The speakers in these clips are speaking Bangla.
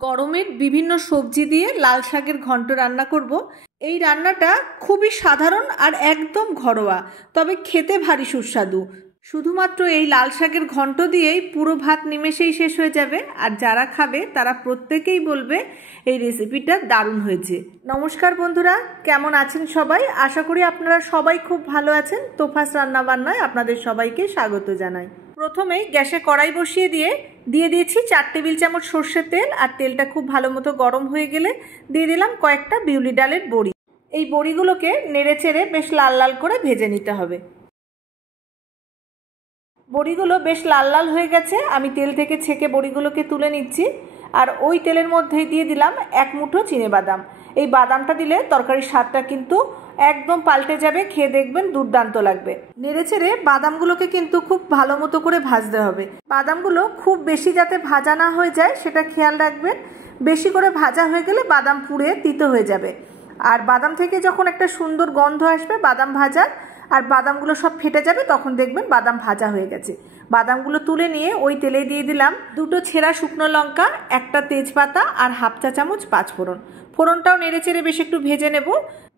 গরমের বিভিন্ন সবজি দিয়ে লাল শাকের ঘন্ট রান্না করব। এই রান্নাটা খুবই সাধারণ আর একদম ঘরোয়া, তবে খেতে ভারী সুস্বাদু। শুধুমাত্র এই লাল শাকের ঘন্ট দিয়েই পুরো ভাত নিমেষেই শেষ হয়ে যাবে, আর যারা খাবে তারা প্রত্যেকেই বলবে এই রেসিপিটা দারুণ হয়েছে। নমস্কার বন্ধুরা, কেমন আছেন সবাই? আশা করি আপনারা সবাই খুব ভালো আছেন। তোফাস রান্নাবান্নায় আপনাদের সবাইকে স্বাগত জানাই। প্রথমেই গ্যাসে কড়াই বসিয়ে দিয়ে দিয়েছি 4 টেবিল চামচ সর্ষের তেল, আর তেলটা খুব ভালো মতো গরম হয়ে গেলে দিয়ে দিলাম কয়েকটা বিউলি ডালের বড়ি। এই বড়িগুলোকে নেড়ে চেড়ে বেশ লাল লাল করে ভেজে নিতে হবে। বড়িগুলো বেশ লাল লাল হয়ে গেছে, আমি তেল থেকে ছেঁকে বড়িগুলোকে তুলে নিচ্ছি। আর ওই তেলের মধ্যেই দিয়ে দিলাম 1 মুঠো চিনেবাদাম। এই বাদামটা দিলে তরকারির স্বাদটা কিন্তু একদম পাল্টে যাবে, খেয়ে দেখবেন দুর্দান্ত লাগবে। নেড়েচেড়ে বাদামগুলোকে কিন্তু খুব ভালো মতো করে ভাজতে হবে। বাদামগুলো খুব বেশি যাতে ভাজা না হয়ে যায় সেটা খেয়াল রাখবেন। বেশি করে ভাজা হয়ে গেলে বাদাম পুড়ে তিতো হয়ে যাবে। আর বাদাম থেকে যখন একটা সুন্দর গন্ধ আসবে বাদাম ভাজার, আর বাদামগুলো সব ফেটে যাবে, তখন দেখবেন বাদাম ভাজা হয়ে গেছে। বাদামগুলো তুলে নিয়ে ওই তেলে দিয়ে দিলাম 2টো ছেঁড়া শুকনো লঙ্কা, 1টা তেজপাতা আর 1/2 চা চামচ পাঁচফোড়ন। ফোড়নটাও নেড়ে চেড়ে বেশ একটু ভেজে নেব।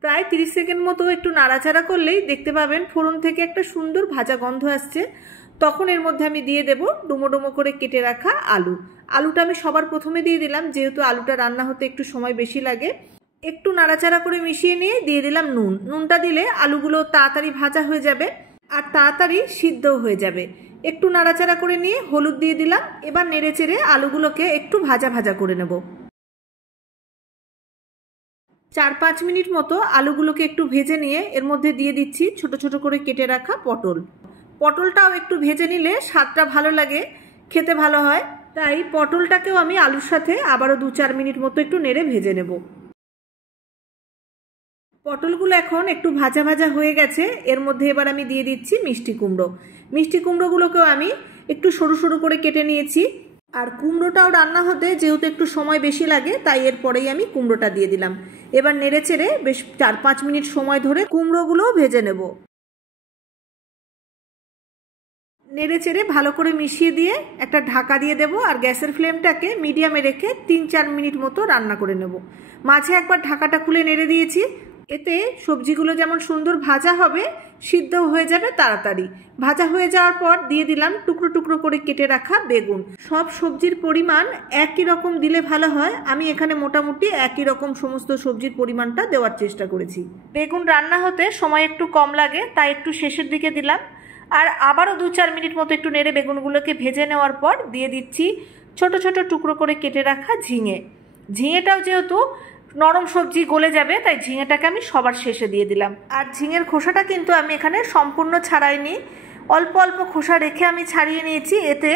প্রায় 30 সেকেন্ড মতো একটু নাড়াচাড়া করলেই দেখতে পাবেন ফোড়ন থেকে একটা সুন্দর ভাজা গন্ধ আসছে। তখন এর মধ্যে আমি দিয়ে দেব ডুমো ডুমো করে কেটে রাখা আলু। আলুটা আমি সবার প্রথমে দিয়ে দিলাম, যেহেতু আলুটা রান্না হতে একটু সময় বেশি লাগে। একটু নাড়াচাড়া করে মিশিয়ে নিয়ে দিয়ে দিলাম নুন। নুনটা দিলে আলুগুলো তাড়াতাড়ি ভাজা হয়ে যাবে আর তাড়াতাড়ি সিদ্ধও হয়ে যাবে। একটু নাড়াচাড়া করে নিয়ে হলুদ দিয়ে দিলাম। এবার নেড়ে চেড়ে আলুগুলোকে একটু ভাজা ভাজা করে নেব। 4-5 মিনিট মতো আলুগুলোকে একটু ভেজে নিয়ে এর মধ্যে দিয়ে দিচ্ছি ছোট ছোট করে কেটে রাখা পটল। পটলটাও একটু ভেজে নিলে স্বাদটা ভালো লাগে, খেতে ভালো হয়। তাই পটলটাকেও আমি আলুর সাথে আবারও 2-4 মিনিট মতো একটু নেড়ে ভেজে নেব। পটলগুলো এখন একটু ভাজা ভাজা হয়ে গেছে। এর মধ্যে এবার আমি দিয়ে দিচ্ছি মিষ্টি কুমড়ো। মিষ্টি কুমড়োগুলোকেও আমি একটু সরু সরু করে কেটে নিয়েছি। আর কুমড়োটাও রান্না হতে যেহেতু একটু সময় বেশি লাগে, তাই এরপরেই আমি কুমড়োটা দিয়ে দিলাম। এবার নেড়ে চেড়ে বেশ 4-5 মিনিট সময় ধরে কুমড়োগুলোও ভেজে নেব। নেড়ে চেড়ে ভালো করে মিশিয়ে দিয়ে একটা ঢাকা দিয়ে দেব, আর গ্যাসের ফ্লেমটাকে মিডিয়ামে রেখে 3-4 মিনিট মতো রান্না করে নেব। মাঝে একবার ঢাকাটা খুলে নেড়ে দিয়েছি। এতে সবজিগুলো যেমন সুন্দর ভাজা হবে, সিদ্ধ হয়ে যাবে তাড়াতাড়ি। ভাজা হয়ে যাওয়ার পর দিয়ে দিলাম টুকরো টুকরো করে কেটে রাখা বেগুন। সব সবজির পরিমাণ একই রকম দিলে ভালো হয়। আমি এখানে মোটামুটি একই রকম সমস্ত সবজির পরিমাণটা দেওয়ার চেষ্টা করেছি। বেগুন রান্না হতে সময় একটু কম লাগে, তাই একটু শেষের দিকে দিলাম। আর আবারও 2-4 মিনিট মতো একটু নেড়ে বেগুনগুলোকে ভেজে নেওয়ার পর দিয়ে দিচ্ছি ছোট ছোট টুকরো করে কেটে রাখা ঝিঙে। ঝিঙেটাও যেহেতু নরম সবজি গলে যাবে, তাই ঝিঙেটাকে আমি সবার শেষে দিয়ে দিলাম। আর ঝিঙের খোসাটা কিন্তু আমি এখানে সম্পূর্ণ ছাড়াইনি, অল্প অল্প খোসা রেখে আমি ছাড়িয়ে নিয়েছি। এতে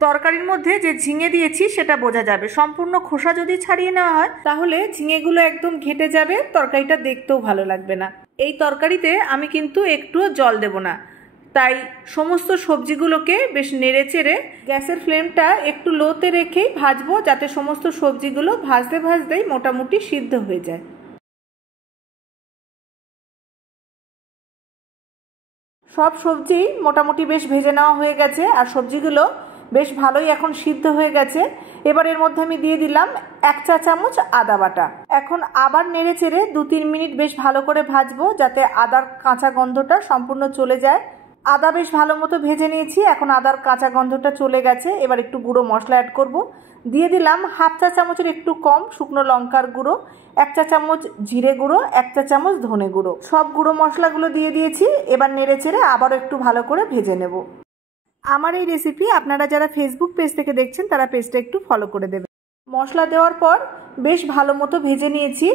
তরকারির মধ্যে যে ঝিঙে দিয়েছি সেটা বোঝা যাবে। সম্পূর্ণ খোসা যদি ছাড়িয়ে নেওয়া হয় তাহলে ঝিঙেগুলো একদম ঘেঁটে যাবে, তরকারিটা দেখতেও ভালো লাগবে না। এই তরকারিতে আমি কিন্তু একটুও জল দেব না, তাই সমস্ত সবজিগুলোকে বেশ নেড়ে চেড়ে গ্যাসের ফ্লেমটা একটু লোতে রেখেই ভাজবো, যাতে সমস্ত সবজিগুলো ভাজতে ভাজতেই মোটামুটি সিদ্ধ হয়ে যায়। সব সবজি মোটামুটি বেশ ভেজে নেওয়া হয়ে গেছে, আর সবজিগুলো বেশ ভালোই এখন সিদ্ধ হয়ে গেছে। এবার এর মধ্যে আমি দিয়ে দিলাম 1 চা চামচ আদা বাটা। এখন আবার নেড়ে চেড়ে 2-3 মিনিট বেশ ভালো করে ভাজবো, যাতে আদার কাঁচা গন্ধটা সম্পূর্ণ চলে যায়। আদা বেশ ভালো মতো ভেজে নিয়েছি, এখন আদার কাঁচা গন্ধটা চলে গেছে। এবার একটু গুঁড়ো মশলা অ্যাড করব। দিয়ে দিলাম 1/2 চা চামচের একটু কম শুকনো লঙ্কার গুঁড়ো, 1 চা চামচ জিরে গুঁড়ো, 1 চা চামচ ধনে গুঁড়ো। সব গুঁড়ো মশলাগুলো দিয়ে দিয়েছি। এবার নেড়ে চেড়ে আবারও একটু ভালো করে ভেজে নেব। আমার এই রেসিপি আপনারা যারা ফেসবুক পেজ থেকে দেখছেন তারা পেজটা একটু ফলো করে দেবেন। মশলা দেওয়ার পর বেশ ভালো মতো ভেজে নিয়েছি।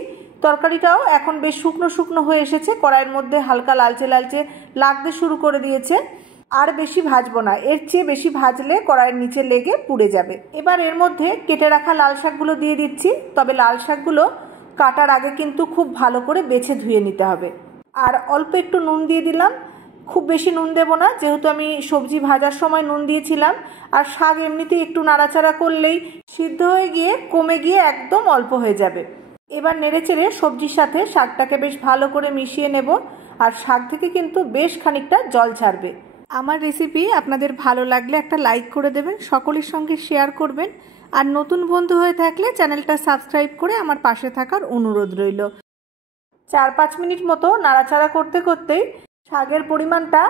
তরকারিটাও এখন বেশ শুকনো শুকনো হয়ে এসেছে, কড়াইয়ের মধ্যে হালকা লালচে লালচে লাগতে শুরু করে দিয়েছে। আর বেশি ভাজবো না, এর চেয়ে বেশি ভাজলে কড়াইয়ের নিচে লেগে পুড়ে যাবে। এবার এর মধ্যে কেটে রাখা লাল শাকগুলো দিয়ে দিচ্ছি, তবে লাল শাকগুলো কাটার আগে কিন্তু খুব ভালো করে বেছে ধুয়ে নিতে হবে। আর অল্প একটু নুন দিয়ে দিলাম, খুব বেশি নুন দেব না, যেহেতু আমি সবজি ভাজার সময় নুন দিয়েছিলাম। আর শাক এমনিতেই একটু নাড়াচাড়া করলেই সিদ্ধ হয়ে গিয়ে কমে গিয়ে একদম অল্প হয়ে যাবে। এবার নেড়ে চেড়ে সবজির সাথে শাকটাকে বেশ ভালো করে মিশিয়ে নেব। আর শাক থেকে কিন্তু বেশ খানিকটা জল ছাড়বে। আমার রেসিপি আপনাদের ভালো লাগলে একটা লাইক করে দেবেন, সকলের সঙ্গে শেয়ার করবেন। আর নতুন বন্ধু হয়ে থাকলে চ্যানেলটা সাবস্ক্রাইব করে আমার পাশে থাকার অনুরোধ রইল। 4-5 মিনিট মতো নাড়াচাড়া করতে করতেই শাকের পরিমাণটা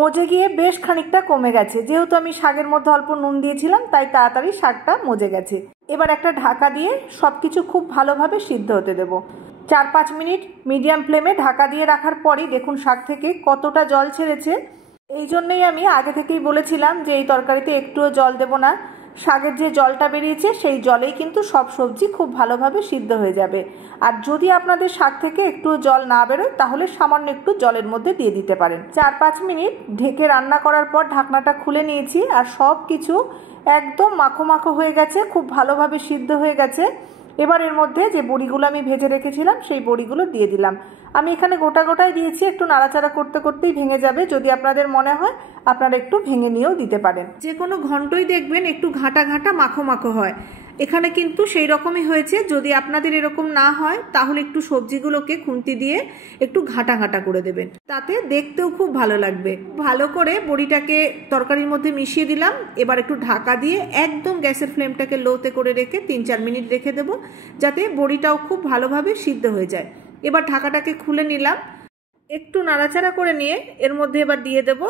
মজে গিয়ে বেশ খানিকটা কমে গেছে। যেহেতু আমি শাকের মধ্যে অল্প নুন দিয়েছিলাম তাই তাড়াতাড়ি শাকটা মজে গেছে। এবার একটা ঢাকা দিয়ে সব কিছু খুব ভালোভাবে সিদ্ধ হতে দেব। 4-5 মিনিট মিডিয়াম ফ্লেমে ঢাকা দিয়ে রাখার পরই দেখুন শাক থেকে কতটা জল ছেড়েছে। এই জন্যই আমি আগে থেকেই বলেছিলাম যে এই তরকারিতে একটুও জল দেব না। শাকের যে জলটা বেরিয়েছে সেই জলেই কিন্তু সব সবজি খুব ভালোভাবে সিদ্ধ হয়ে যাবে। আর যদি আপনাদের শাক থেকে একটু জল না বেরোয় তাহলে সামান্য একটু জলের মধ্যে দিয়ে দিতে পারেন। 4-5 মিনিট ঢেকে রান্না করার পর ঢাকনাটা খুলে নিয়েছি আর সব কিছু একদম মাখো মাখো হয়ে গেছে, খুব ভালোভাবে সিদ্ধ হয়ে গেছে। এবার এর মধ্যে যে বড়িগুলো আমি ভেজে রেখেছিলাম সেই বড়িগুলো দিয়ে দিলাম। আমি এখানে গোটা গোটাই দিয়েছি, একটু নাড়াচাড়া করতে করতেই ভেঙে যাবে। যদি আপনাদের মনে হয় আপনারা একটু ভেঙে নিয়েও দিতে পারেন। যে কোনো ঘন্টই দেখবেন একটু ঘাঁটা ঘাঁটা মাখো মাখো হয়, এখানে কিন্তু সেই রকমই হয়েছে। যদি আপনাদের এরকম না হয় তাহলে একটু সবজিগুলোকে খুন্তি দিয়ে একটু ঘাঁটা ঘাঁটা করে দেবেন, তাতে দেখতেও খুব ভালো লাগবে। ভালো করে বড়িটাকে তরকারির মধ্যে মিশিয়ে দিলাম। এবার একটু ঢাকা দিয়ে একদম গ্যাসের ফ্লেমটাকে লোতে করে রেখে 3-4 মিনিট রেখে দেবো, যাতে বড়িটাও খুব ভালোভাবে সিদ্ধ হয়ে যায়। এবার ঢাকাটাকে খুলে নিলাম, একটু নাড়াচাড়া করে নিয়ে এর মধ্যে এবার দিয়ে দেব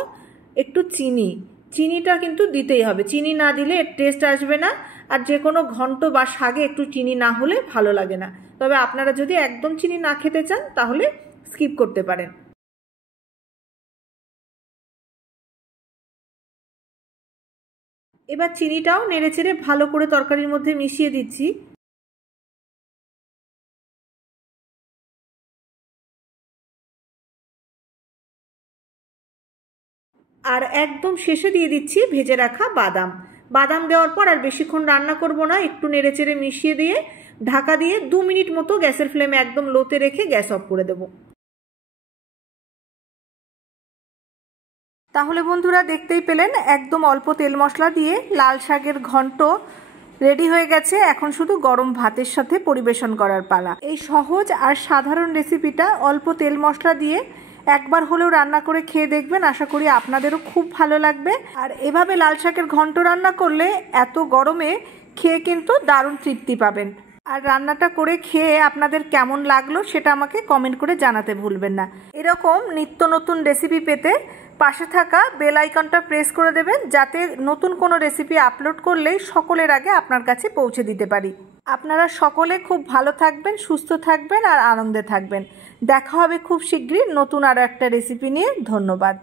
একটু চিনি। চিনিটা কিন্তু দিতেই হবে, চিনি না দিলে এর টেস্ট আসবে না। আর যে কোনো ঘন্ট বা শাকে একটু চিনি না হলে ভালো লাগে না। তবে আপনারা যদি একদম চিনি না খেতে চান তাহলে স্কিপ করতে পারেন। এবার চিনিটাও নেড়েচেড়ে ভালো করে তরকারির মধ্যে মিশিয়ে দিচ্ছি। আর একদম শেষে দিয়ে দিচ্ছি ভেজে রাখা বাদাম। বাদাম দেওয়ার পর আর বেশিক্ষণ রান্না করব না, একটু নেড়েচেড়ে মিশিয়ে দিয়ে ঢাকা দিয়ে 2 মিনিট মতো গ্যাসের ফ্লেমে একদম লোতে রেখে গ্যাস অফ করে দেব। তাহলে বন্ধুরা দেখতেই পেলেন একদম অল্প তেল মশলা দিয়ে লাল শাকের ঘন্ট রেডি হয়ে গেছে। এখন শুধু গরম ভাতের সাথে পরিবেশন করার পালা। এই সহজ আর সাধারণ রেসিপিটা অল্প তেল মশলা দিয়ে একবার হলেও রান্না করে খেয়ে দেখবেন, আশা করি আপনাদেরও খুব ভালো লাগবে। আর এভাবে লাল শাকের ঘন্ট রান্না করলে এত গরমে খেয়ে কিন্তু দারুণ তৃপ্তি পাবেন। আর রান্নাটা করে খেয়ে আপনাদের কেমন লাগলো সেটা আমাকে কমেন্ট করে জানাতে ভুলবেন না। এরকম নিত্য নতুন রেসিপি পেতে পাশে থাকা বেল আইকনটা প্রেস করে দেবেন, যাতে নতুন কোনো রেসিপি আপলোড করলেই সকলের আগে আপনার কাছে পৌঁছে দিতে পারি। আপনারা সকলে খুব ভালো থাকবেন, সুস্থ থাকবেন আর আনন্দে থাকবেন। দেখা হবে খুব শীঘ্রই নতুন আরও একটা রেসিপি নিয়ে। ধন্যবাদ।